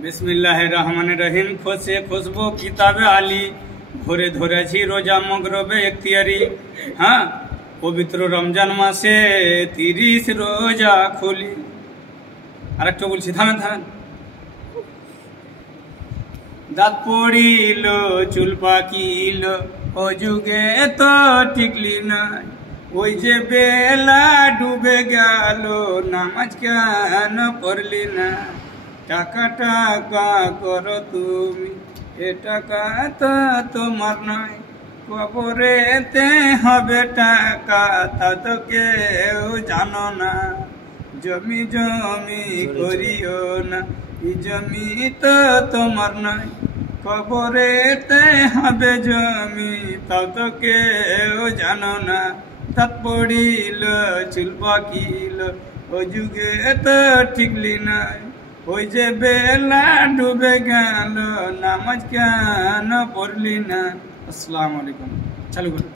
বিসমিল্লাহির রহমানির রহিম। খোঁজে খুশবু কিতাবে আলী, ভরে ধরেছি রোজা মগরবে এখতিয়ারি। হ্যাঁ, পবিত্র রমজান মাসে 30 রোজা খুলি। আর একটু বলছি, থামেন থামেন। দাঁত পড়িল, চুল পাকিল, ও যুগে তো টিকলি নাই। ওই যে বেলা ডুবে গেল, নামাজ কেন পড়লি না? টাকা টাকা করো তুমি, এ টাকা তো তোমার নয়। কবরেতে হবে টাকা, তা তো কেউ জানো না। জমি জমি করিও না, এই জমি তো তোমার নয়। কবরেতে হবে জমি, তাও তো কেউ জানো না। দাঁত পড়িল, চুল পাকিল, ও যুগে তো টিকলি নাই। ওই যে বেলা ডুবে গেল, নামাজ কেন পড়লি না? আসসালামু আলাইকুম। চালু করুন।